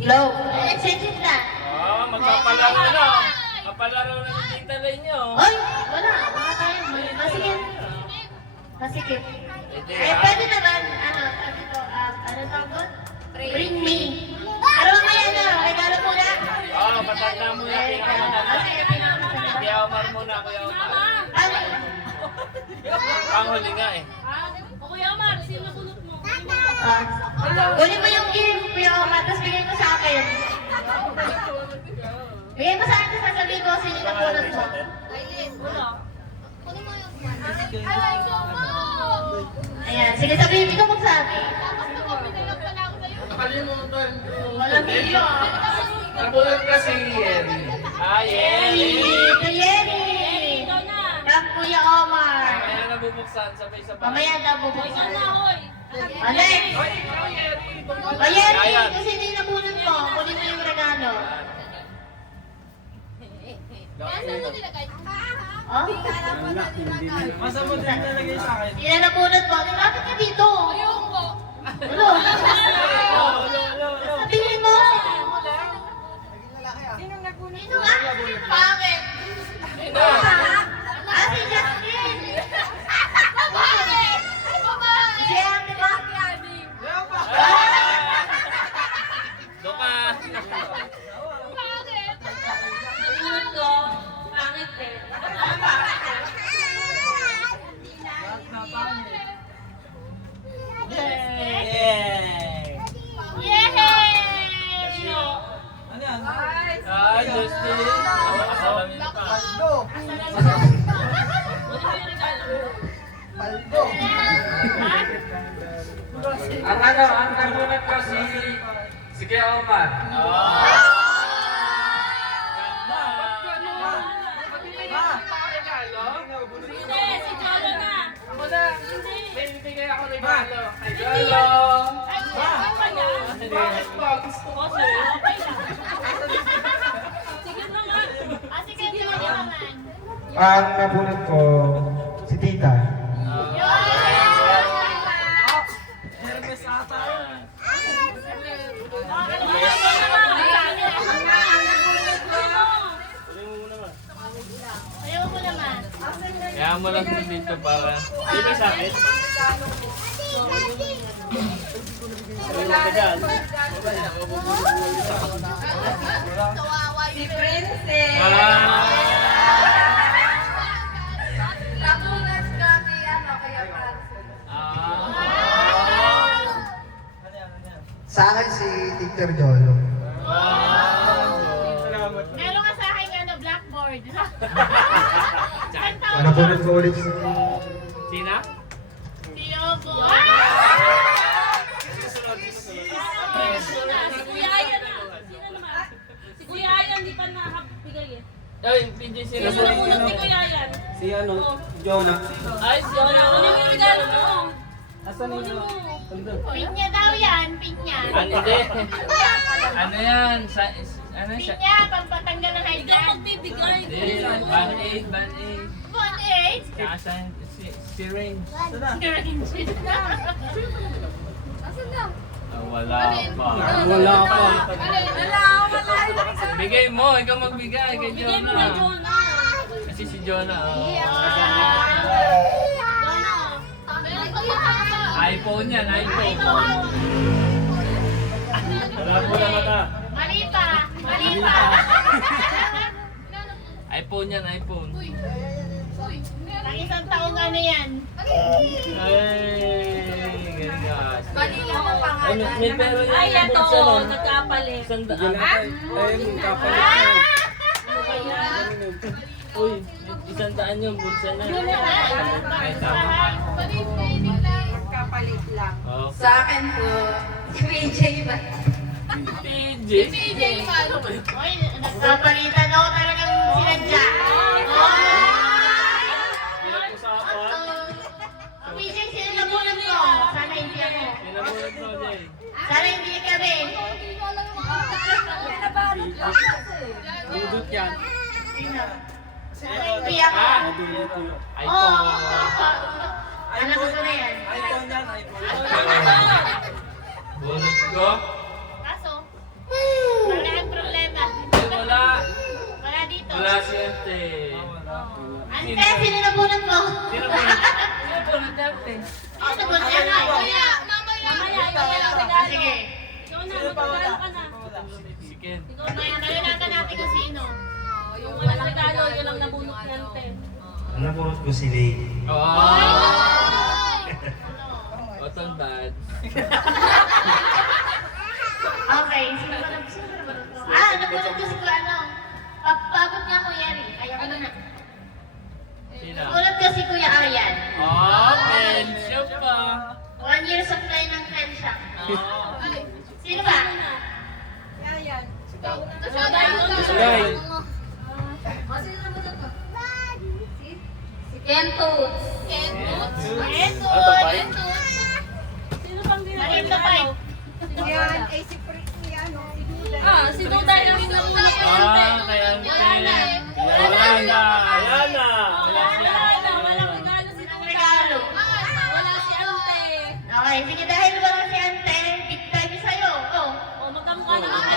Low. Excited na. Magpapalaro na. Magpapalaro na si Tita Lay nyo. Ay, wala. Wala tayo. Masikip. Masikip. Pwede naman, ano tawag doon? Bring me. Pero may regalo muna. Patanda muna. Kuya Omar muna, Kuya Omar. Panghuli nga eh. Kuya Omar, sino bunot mo? Kunin mo yung game, Kuya Omar, tapos bigay mo sa akin. Bigay mo sa akin, tapos sasabihin ko sino na bunot mo. Ayan, sige sabihin ko magsabi. Nakalimutan ko. Walang video. Nabunod kasi Yeri. Yeri! Ito Yeri! Ikaw na. Kap Kuya Omar. Kaya nabubuksan, sabay-sabay. Mamaya na Ikaw bubuksan. na, hoy. Alex! O Yeri, Ayan. kung sino yung nabunot mo, kunin mo yung regalo. Oh? Masa mo din nalagay sa akin? Sino nabunot mo? Bakit ka dito? Ulo. Sabihin mo. Sino nga? Bakit? Si Justin. Bakit? Si Ate ba? Doka! Bunot ko. Pangit eh. Yay! Yehey! Sino? Ano yan? Justin! Ako kasalamin pa. Bunot mo yung regalo mo. Ang nabunod ko si Kuya Omar. Hindi, si Jolo na. Hindi. May bibigay ako regalo. Regalo! Ay, pa yan. Bakit ba? Gusto ko Okay, okay lang. Sige na nga. Sige, Kuya Omar. Ang nabunot ko, si Tita. Hermes ata yun. Ayaw mo naman. Kaya mo lang po dito para... Dito sa akin? Si Princess. Lapunas kami, kaya Sa akin si Teacher Jolo. Meron ka sa akin blackboard. Ang nabunot ko ulit si... Sina? Si Yobo. Si Kuya Ayan na. Sino naman? Si Kuya Ayan, di pa nakabigay eh. Ay, PJ sila. Sino na bunot ni Kuya Ayan? Si ano? Jonah. Ay, Jolo, kunin mo yung regalo mo. Asan Kunin yung... mo. Pinya daw yan, pinya. Hindi. Ano yan? Ano siya? Pinya, pampatanggal ng high Ikaw blood. magbibigay. Hindi. Band-aid, band-aid. Band-aid? Kasa syringe. Wala pa. Wala pa. Bigay mo, ikaw magbigay kay Bigay mo na Jonah. Jonah. Kasi si Jonah, iPhone yan, iPhone. Wala po na mata. Mali pa, mali pa. iPhone yan, iPhone. Ang isang taong ano yan. Ay, ganyan. Mali lang ang pangalan. May pero yan. Ay, ito, nagkapalit. Sandaan. Ayun, kapalit na. Uy, 100 yung bulsa na. Yun na Ay, tama. Magkapalit lang. Oh. Sa akin po, si PJ ba? PJ. Oy, nagkapalitan ako talagang sinadya. Pinag-usapan. PJ, sino nabunod ko? Sana hindi ako. Pinabunod mo, Jay. Sana hindi kami. Dudot yan. Sino? Sana hindi ako. iPhone. Alam ko na yan. iPhone yan, iPhone. Bunot ko. Amigo? Kaso, wala ang problema. Eh, wala. Wala dito. Wala si Ante. Ante, sino nabunot mo? Sino po na? Sino po na dati? Ako nabunot yan. Mamaya, Mamaya, ikaw na lang Ah, regalo. sige. Ikaw na, magregalo ka na. Si Ken. Ikaw na Mamaya, yan. nalalaman natin kung sino. Yung walang regalo, yun lang nabunot ni Ante. Ang napulot ko si Lay. Oo. Ano? Otong bad. Okay, sino ba nabunot ko? Ah, nabunot ko si ano. Papabot niya ako, Yeri. Ayaw ko na na. Sino? Nabunot ko si Kuya Aryan. Oh, Pensyo pa. 1 year supply ng pen shop. Oh. Sino ba? Sugay. Kentos. Sino pang Maliit na pa dinalo? Si Duda yung nabunot ni Ante. Ah, kay Ante. Wala Wala na. Wala na. Wala walang regalo si Duda. regalo. Wala si Ante. Okay, sige dahil wala si Ante, big time sa'yo. Oh. O, magkamukha na kami.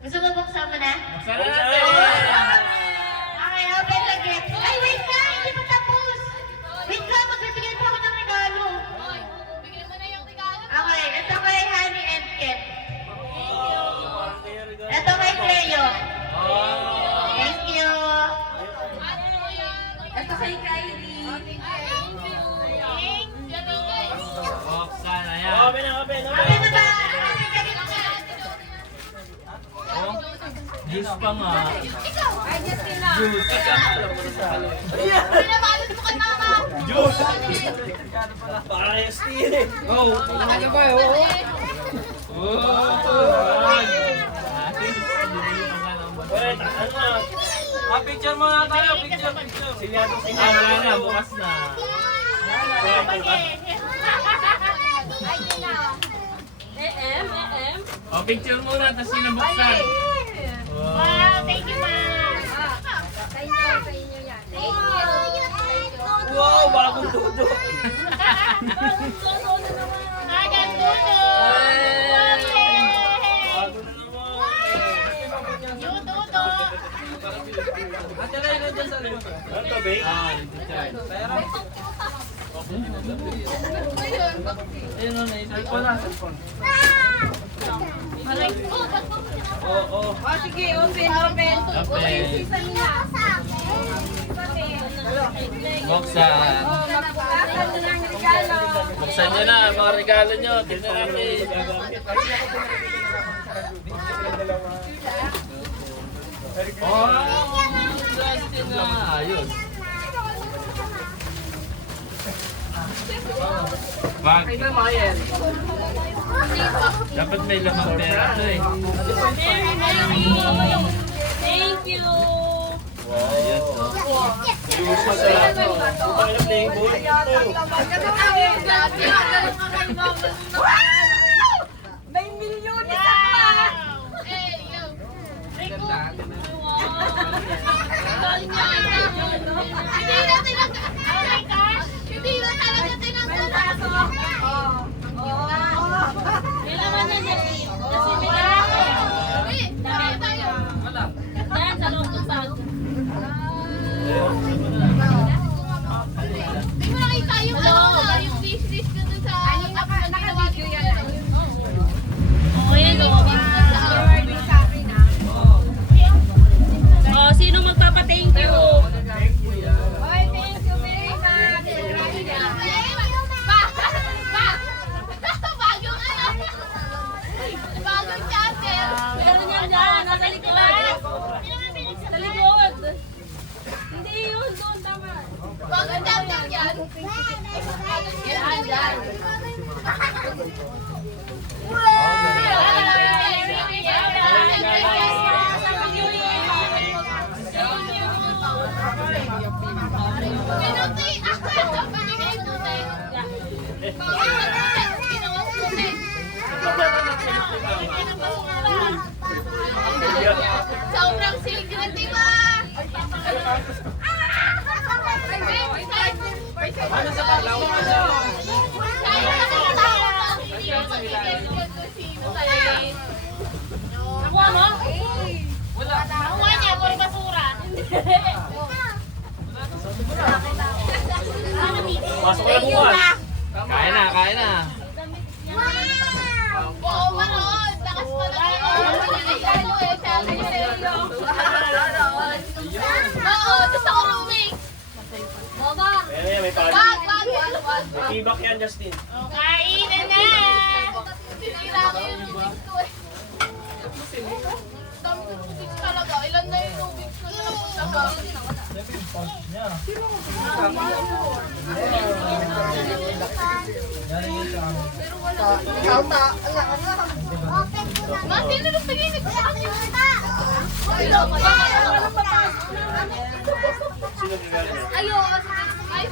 Gusto mo buksan mo na? Sana natin. Okay, open the gift. Ay, wait ka! Hindi pa tapos! Wait lang, magbibigay pa ako ng regalo. Okay, ito kay Honey and Ken. Ito kay Cleo. Oh. Thank you. Ito kay Kylie. Buksan na yan. Okay na ba? Oh. Juice pa nga. Oh, ano ba yun? Picture muna tayo, picture. Wala na, bukas na. EM. O, picture muna, tapos sinabuksan. Wow, thank you, ma'am. Wow, bagong tudo. Agang dulo. Yung dulo. Ate Ray, nandiyan sa loob. Ah, dito tayo. Ayun o, cellphone na, cellphone. Oo. Sige, open. Open. Buksan. Buksan nyo na, mga regalo nyo. Tignan natin. Oh, Justin na. Ayos. Bag. Dapat may lamang pera to eh. Thank you. Ayos oh. May milyon isa May laman na niya. Kasi may laman. Yan, sa loob ng bag. Oh, sino magpapa-thank you? Meron yan dyan, nasa likod. Sa likod. Hindi yun, doon, tama. Yan, yan. Sobrang secret, di ba? Ano sa paglawan? Kaya Pasok ka na bukas. Kain na, kain na. Oo, manood. Takas pa lang Oo, gusto ko rooming. Ayan, may pagi. Wag. May feedback yan, Justin. Kainan na! Sinira ko yung Rubik's ko eh. Dami ko Rubik's talaga. Ilan na yung Rubik's ko na napunta ka? Ma, sino nung pinigit sa akin? Sino gagaling yan? Ayoko. Ay,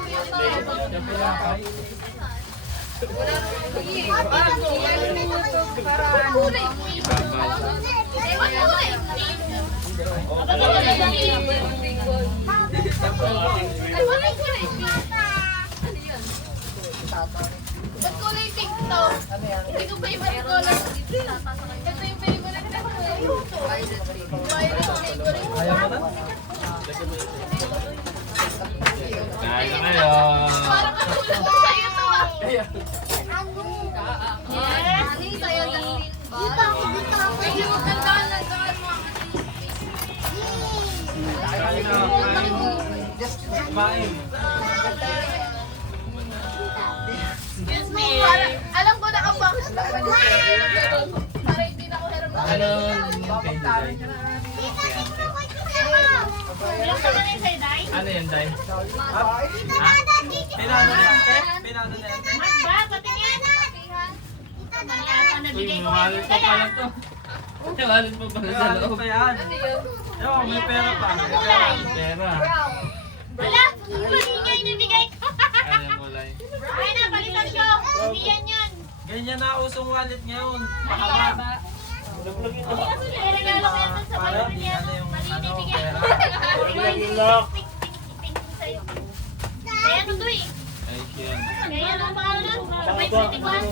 ba't kulay pink to? Hindi ko favorite color. Ito yung favorite ko. Violet favorite. Kain na kayo. Parang katulad ko sa'yo to ah. Sa'yo lang. Ay, huwag kang dahan mo. Kain na, kain. Kumain. Excuse me. Alam ko na ang bakit para hindi na ako harap na. Ano? Ano yan, Day? Ha? Pinano na yan, te? Pinano na yan, te? Uy, mawalit pa pala to. Mawalit pa pala sa loob. Pa yan. Yo, may pera pa. May pera. May pera. Wala! Hindi nabigay ko. Ano yung kulay? Ay na, balikan ko. Hindi yan yun. Ganyan na usong wallet ngayon. Mahaba. May regalo ko yan sa Para balikan di niya. ano yung Mali ano, nabigay. pera. Laging lock. Pink sa'yo. Kaya ano to eh. Ay, yan. Kaya ano ang pangalan? Sabay sa tikwan.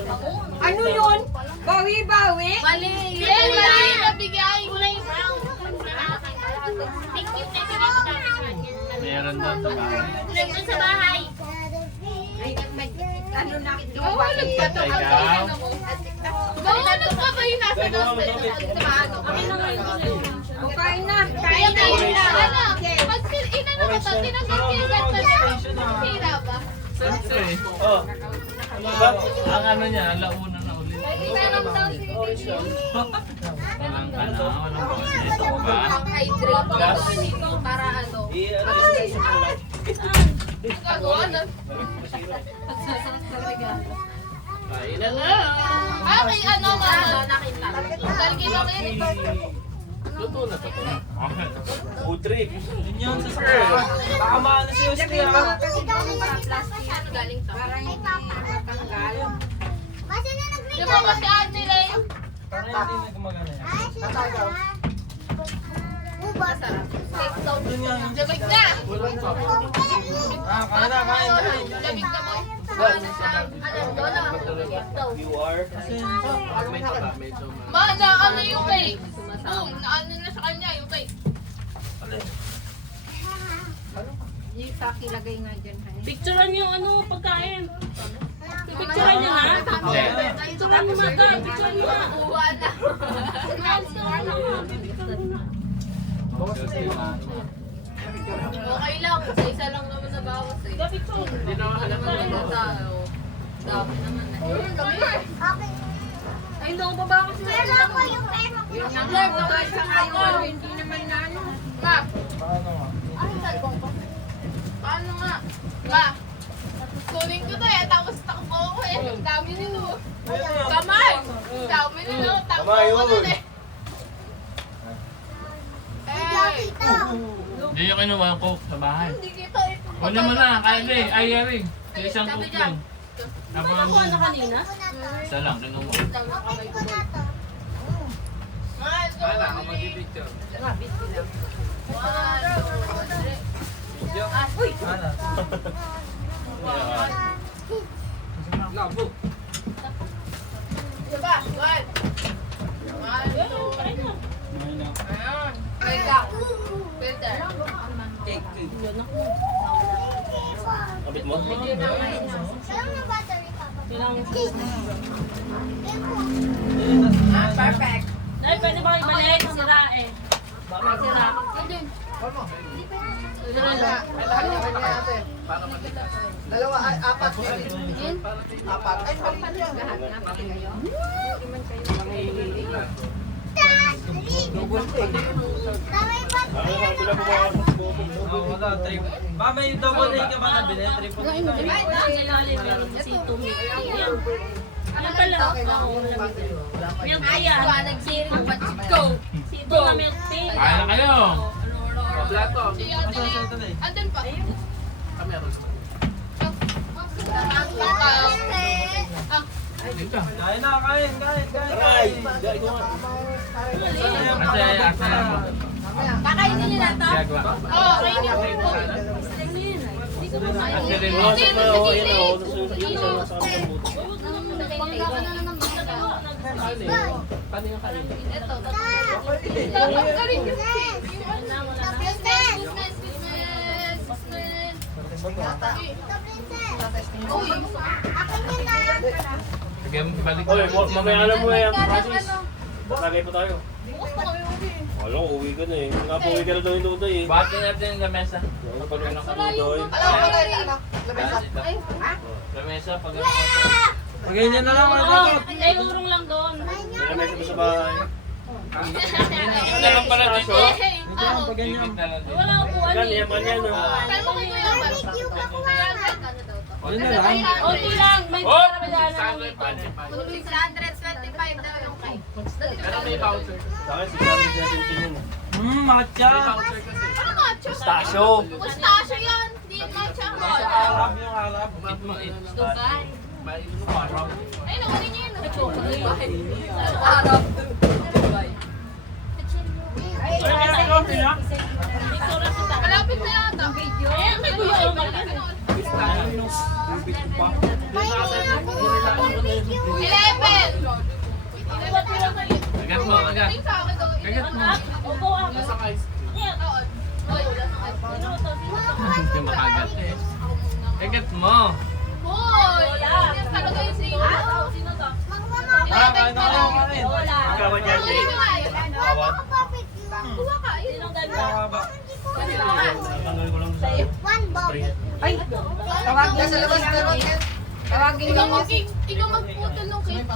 Ano yun? Bawi-bawi? Mali. Mali nabigay. Kulay brown. Pink yung nabigay ko dati. Meron doon sa bahay. Nandun sa bahay. Ano na? Oo, nagpatawag Ikaw? ako. Oo, nagpatawag yung nasa gospel. O, kain na. Kaya na yun na. Ano? Pag inano ko to, tinanggap ko yung ganda niya. Hira ba? Siyempre. Oh. Ang ano niya, alauna na ulit. Inanong daw si Walang ano, walang budget. Ito ba? hydrate. Gas. Para ano? Gagawa na. Kain na na. Ah, may ano mama. Galing mo rin. Totoo na, totoo na. Food trip. Yun yun sa sasakyan. Baka maano si Justin ha. Galing to. Parang Di ba ba si Ate Ray? Parang hindi na gumagana yan. Yun nga yun. Lamig na. Ah, kain na, kain na. Lamig na mo. Alam ko na. You are. Ma, naano yung cake? Boom, naano na sa kanya yung cake. picturean yung ano, pagkain. Picturean niyo na. Picturean niyo na ka. Picturean niyo na. Uwa na. Okay lang, isa lang naman na bawas eh. Hindi na mahalata. Dami naman na. Ay, hindi ako babakas na. Yung nag-vlog na guys sa ngayon. Hindi naman na ano. Ma, Paano nga? paano nga? Ma, kunin ko to eh, tapos takbo ako eh. Dami nilo. Kamay! Dami nilo, takbo Kamay, ako yun. nun eh. Eh, Hindi yung kinuha ko sa bahay. hindi kita eh. Kunin mo na, kain eh. Ay, Yari. Isang cook yun. Habang Ako ano kanina? isa lang, kinuha. Mahal ko. Wala, ako mag-picture. Ano? Labo. Diba? One. One, two. Ayan. Wake up. Filter. Yun ako. Kapit mo? Kailangan mo. Perfect. Ay, pwede ba ibalik? Sira eh. Bakit sira? Dalawa, apat. Apat. Ay, mali yan. Wala, trip. Ba, may double A ka ba nabili? Triple A ka. Ilalim meron kasi tumi. Yan. Yan pala. Oo, milk tea yan. Sito na milk tea. Kaya na kayo! Plato. Ito na eh. Andun pa. Kain na, kain. Aray! Gaya ko nga. Kasi, asa mo. Kakainin nila to? Gagawa. Oo, kainin mo. Kasi rin mo. Hindi mo sa gilid. Dapat ka rin yung Sige, balik ko. Mamaya alam mo yan, Francis. Bagay pa tayo. Wala ko, uwi ka na eh. Nga pa uwi ka na daw yung Dudoy eh. Bati natin yung lamesa. Pag anak ka Dudoy. Alam mo na rin, ano? Lamesa. Lamesa, pag ganyan na lang. Oo, ay urong lang doon. May lamesa pa sa bahay. Ano lang pala dito? Pag ganyan. Wala upuan Yan, eh. yaman yan oh. Yun na lang. Okay lang, may Oh! para ba daan na 625 daw yung kay. Sa akin, 617 yun. Matcha. Ano matcha? Pistachio. Pistachio yan. Hindi yung matcha. Arab yung Arab. Ay, nakunin niyo yun. Malapit na yata. Ayan, may kuya. Oh, malaki. 11. Agad mo, agad. Sa akin daw. Agad mo. Upo ako. Ayan. Ay, wala sa akin. Sino to? Sino to? Hindi makagat eh. Agad mo. Hoy! Ano kayo siya? Sino to? Kain na kayo, kain. Wala. Ikawan yan Kunin eh. nyo nga yun. Awat. Kuha ka. Yun. Sinong ganda? Kakaba. Tatanggalin ko lang sa spring. Tawagin sa labas ka ron, yan. Tawagin Ikaw mo. ikaw magputol ng cake.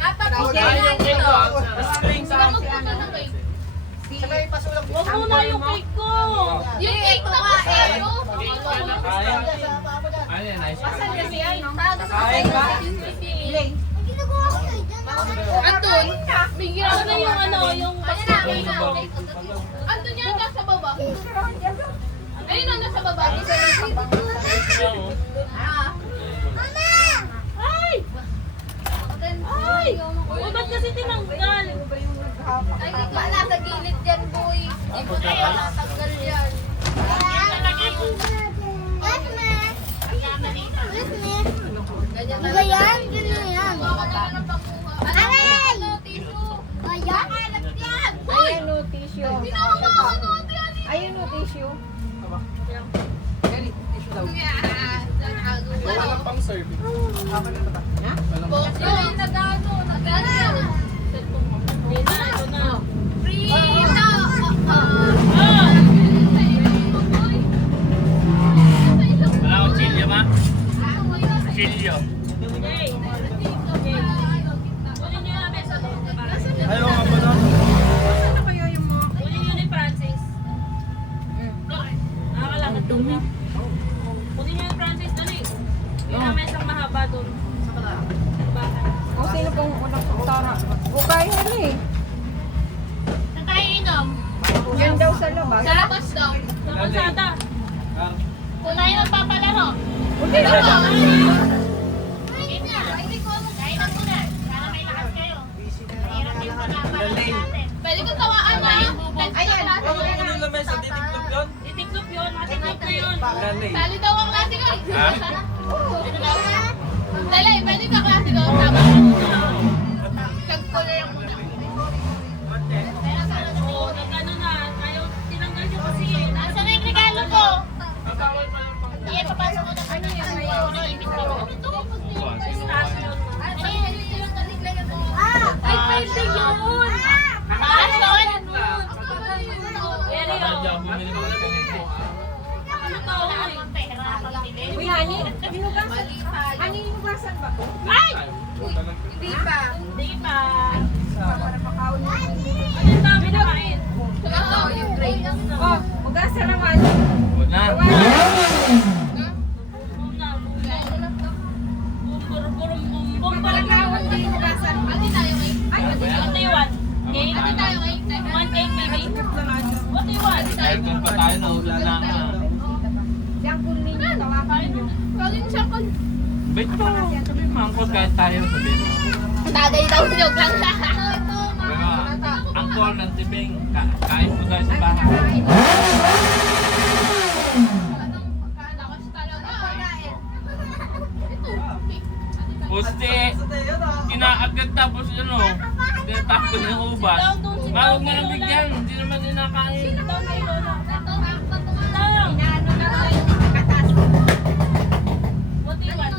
Ay, yung cake ko. String Ikaw sa magputol ng cake. Sabay pasulang. Huwag muna yung cake ko. Yung cake na nga eh. no? Kaya. Ano yan, nice. Kain ba? Andun. Bigyan Ano yung ano, yung Andun yan nasa baba. Ayun na nasa baba. Ay! Ay! Uy, ba't kasi tinanggal? Ay, nasa gilid yan, boy. Hindi mo na tatanggal yan. Ganyan na lang. Kuha ka na ng pangkuha. Ano, tissue? Nakalat yan. Hoy! Ginawa mo ako ng ate yan. Ayun o, tissue. Walang pang serving. Bokyo, nagano, nagano. Hindi na, ito na. Free na. Wala akong chilyo ma? Chilyo. Okay. Kunin niyo yung lamesa doon. Ayaw nga pa na. Kunin niyo ni Francis. Nakakalakad doon na. Kunin niyo yung Francis doon eh. Yung lamesang mahaba doon. Bakit? Kung sino pong unang tara. Bukay ano eh. Saan tayo inom? Yan daw sa labas. Sa labas daw. Sa kalsada. Kung tayo magpapalaro. Hindi na Ano? Sige na. Kain na muna. Para may lakas kayo. Mahirap yung panapalan natin. Pwede ko tawaan na. Ayan. Ano yung lamesa? Titiklop yun? Titiklop yun. Titiklop na yun. Sali daw ang klase ko. Ha? Dali, pwede ka klase ko. Tama. Kag-color yung muna. Oo, nag-ano na. Ayaw, tinanggal niyo kasi. Nasaan na yung regalo Ani? Hinugasan? Ani hinugasan ba ko? Ay! Hindi pa. Hindi pa. Para makaon na. Ano yung dami na kain? Ito, yung grade. Oh, hugasan naman. Huwag na. Parang nawan din hugasan. Ay, what do you want? Cake? One cake, baby? What do you want? Dahil kung pa tayo, nahulan na nga. Yang kunin niyo, tawakan niyo. Bait pa. Sabi, mangkot kahit tayo sabihin. Tagay daw nyo lang. Diba? Ang call ng tibing, kain po tayo sa bahay. Pusti, kinaagat tapos ano, tinatapon yung ubas. Bawag mo nang bigyan, hindi naman dinakain. Down kay Lola. Down. Inaano na tayo ng katas. What do you want?